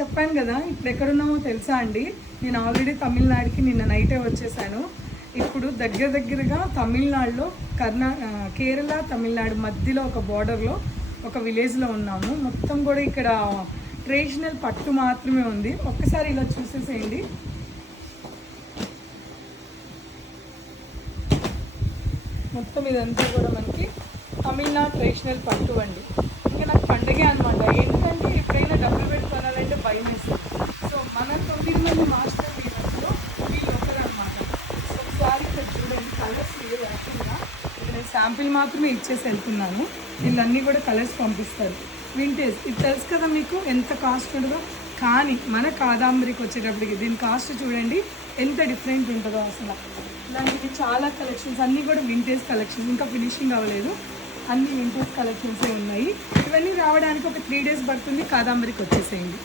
చెప్పాను కదా ఇప్పుడు ఎక్కడున్నామో తెలుసా అండి. నేను ఆల్రెడీ తమిళనాడుకి నిన్న నైటే వచ్చేసాను. ఇప్పుడు దగ్గరగా తమిళనాడులో కేరళ తమిళనాడు మధ్యలో ఒక బార్డర్లో ఒక విలేజ్లో ఉన్నాము. మొత్తం కూడా ఇక్కడ ట్రెడిషనల్ పట్టు మాత్రమే ఉంది. ఒక్కసారి ఇలా చూసేసేయండి. మొత్తం ఇదంతా కూడా మనకి తమిళనాడు ట్రెడిషనల్ పట్టు అండి. ఇంకా నాకు పండగే అనమాట. ఏంటంటే ఎప్పుడైనా డబ్బులు పెట్టి కొనాలంటే భయం వేస్తుంది. సో మన 9 మంది మాస్టర్ వీళ్ళలో వీళ్ళు ఒకరు అనమాట. సో ఒకసారి ఇక్కడ చూడండి, కలర్స్ యాక్చువల్గా ఇక్కడ నేను శాంపిల్ మాత్రమే ఇచ్చేసి వెళ్తున్నాను. వీళ్ళన్నీ కూడా కలర్స్ పంపిస్తారు. వింటేజ్ ఇది తెలుసు కదా మీకు ఎంత కాస్ట్ ఉంటుందో. కానీ మన కాదాంబరికి వచ్చేటప్పటికి దీని కాస్ట్ చూడండి ఎంత డిఫరెంట్ ఉంటుందో అసలు. ఇలాంటివి చాలా కలెక్షన్స్ అన్నీ కూడా వింటేజ్ కలెక్షన్స్, ఇంకా ఫినిషింగ్ అవ్వలేదు. అన్ని వింటేజ్ కలెక్షన్సే ఉన్నాయి. ఇవన్నీ రావడానికి ఒక 3 days పడుతుంది. కాదాంబరికి వచ్చేసేయండి.